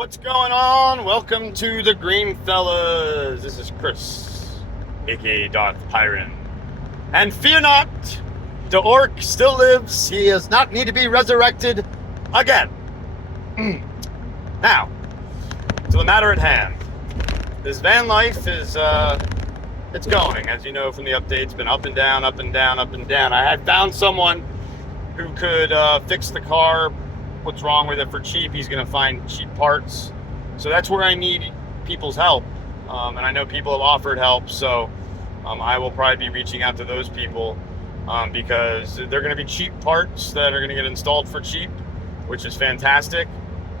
What's going on? Welcome to the Green Fellas. This is Chris, aka Darth Pyron. And fear not, the orc still lives. He does not need to be resurrected again. Now, to the matter at hand. This van life is, it's going. As you know from the update, it's been up and down, up and down, up and down. I had found someone who could fix the car. What's wrong with it for cheap. He's going to find cheap parts. So that's where I need people's help. And I know people have offered help. So I will probably be reaching out to those people because they're going to be cheap parts that are going to get installed for cheap, which is fantastic.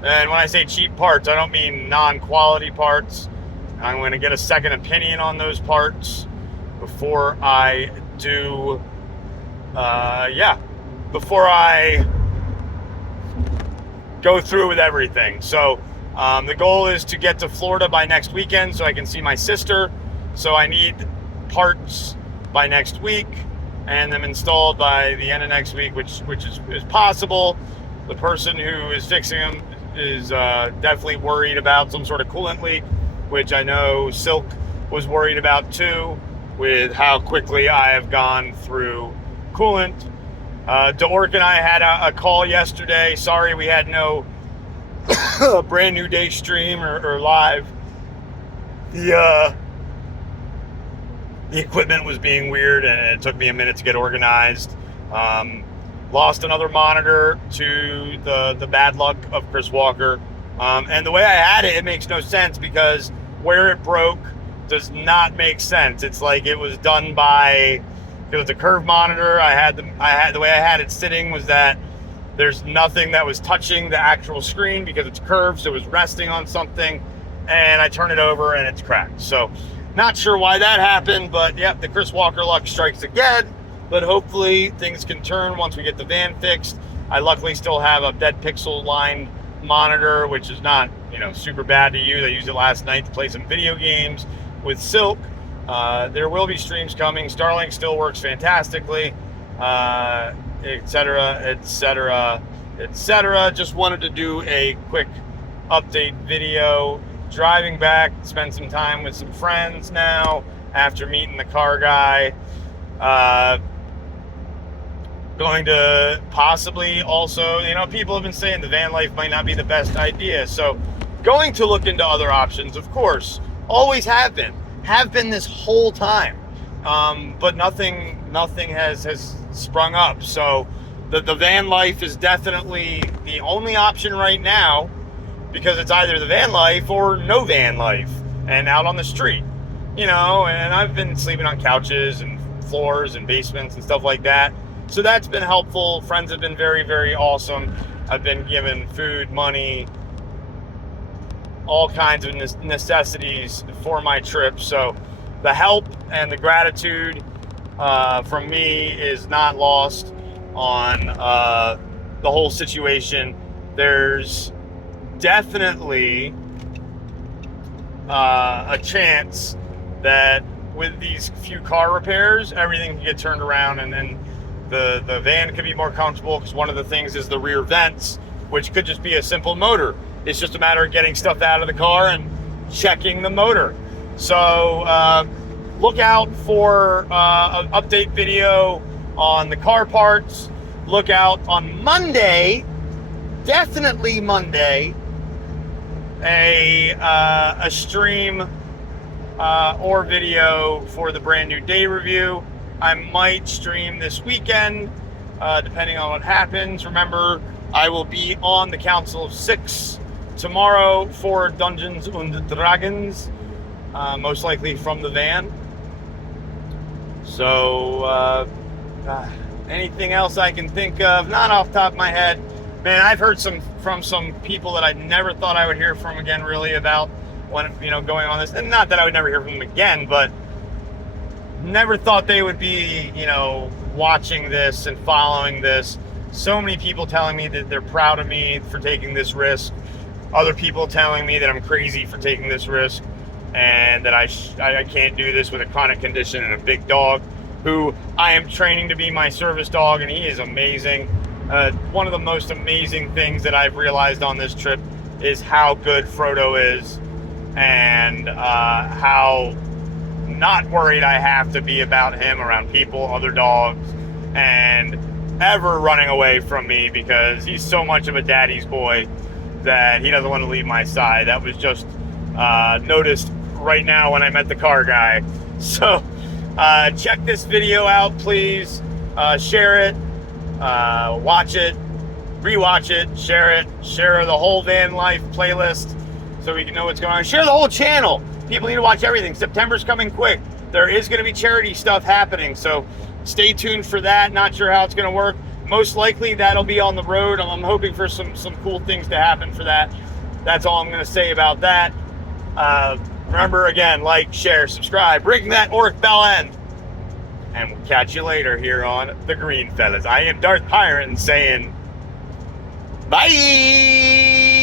And when I say cheap parts, I don't mean non-quality parts. I'm going to get a second opinion on those parts before I do, before I go through with everything. So the goal is to get to Florida by next weekend so I can see my sister. So I need parts by next week and them installed by the end of next week, which is possible. The person who is fixing them is definitely worried about some sort of coolant leak, which I know Silk was worried about too, with how quickly I have gone through coolant. Dork and I had a call yesterday. Sorry we had no brand new day stream or live. The equipment was being weird and it took me a minute to get organized. Lost another monitor to the bad luck of Chris Walker. And the way I had it, it makes no sense because where it broke does not make sense. It's like it was done by... It was a curve monitor. The way I had it sitting was that there's nothing that was touching the actual screen because it's curved, so it was resting on something, and I turn it over and it's cracked. So not sure why that happened, but yep, the Chris Walker luck strikes again. But hopefully things can turn once we get the van fixed. I luckily still have a dead pixel lined monitor, which is not, super bad to use. I used it last night to play some video games with Silk. There will be streams coming. Starlink still works fantastically, etc., etc., etc. Just wanted to do a quick update video. Driving back, spend some time with some friends now after meeting the car guy. Going to possibly also, people have been saying the van life might not be the best idea. So going to look into other options, of course, always have been this whole time, but nothing has sprung up. So the van life is definitely the only option right now, because it's either the van life or no van life and out on the street, and I've been sleeping on couches and floors and basements and stuff like that. So that's been helpful. Friends have been very, very awesome. I've been given food, money, all kinds of necessities for my trip. So the help and the gratitude from me is not lost on the whole situation. There's definitely a chance that with these few car repairs, everything can get turned around and then the van could be more comfortable, because one of the things is the rear vents, which could just be a simple motor. It's just a matter of getting stuff out of the car and checking the motor. So look out for an update video on the car parts. Look out on Monday, definitely Monday, a stream or video for the brand new day review. I might stream this weekend, depending on what happens. Remember, I will be on the Council of Six tomorrow for Dungeons and Dragons, most likely from the van. So, anything else I can think of? Not off the top of my head. Man, I've heard from some people that I never thought I would hear from again, really, about when, going on this. And not that I would never hear from them again, but never thought they would be, watching this and following this. So many people telling me that they're proud of me for taking this risk. Other people telling me that I'm crazy for taking this risk and that I can't do this with a chronic condition and a big dog who I am training to be my service dog, and he is amazing. One of the most amazing things that I've realized on this trip is how good Frodo is, and how not worried I have to be about him around people, other dogs, and ever running away from me, because he's so much of a daddy's boy that he doesn't want to leave my side. That was just noticed right now when I met the car guy. So check this video out, please. Share it, watch it, rewatch it, share the whole van life playlist so we can know what's going on. Share the whole channel. People need to watch everything. September's coming quick. There is going to be charity stuff happening, so stay tuned for that. Not sure how it's going to work. Most likely that'll be on the road. I'm hoping for some cool things to happen for that. That's all I'm going to say about that. Remember, again, like, share, subscribe, ring that orc bell end. And we'll catch you later here on The Green Fellas. I am Darth Pyron saying bye!